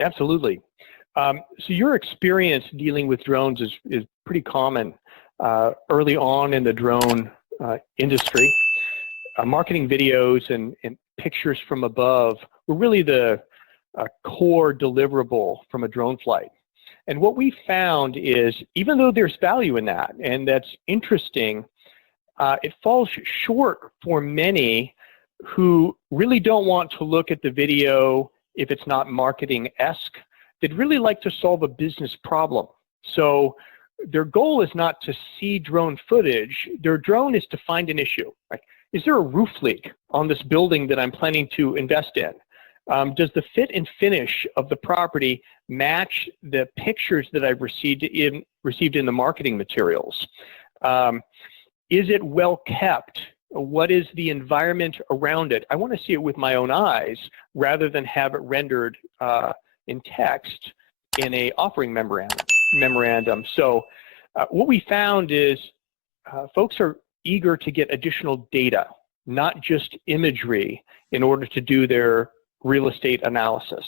Absolutely. So your experience dealing with drones is pretty common early on in the drone industry. Marketing videos and pictures from above were really the core deliverable from a drone flight. And what we found is, even though there's value in that, and that's interesting, it falls short for many who really don't want to look at the video if it's not marketing-esque. They'd really like to solve a business problem. So their goal is not to see drone footage. Their drone is to find an issue. Right? Is there a roof leak on this building that I'm planning to invest in? Does the fit and finish of the property match the pictures that I've received in the marketing materials? Is it well kept? What is the environment around it? I want to see it with my own eyes rather than have it rendered in text in a offering memorandum. So what we found is folks are eager to get additional data, not just imagery, in order to do their real estate analysis.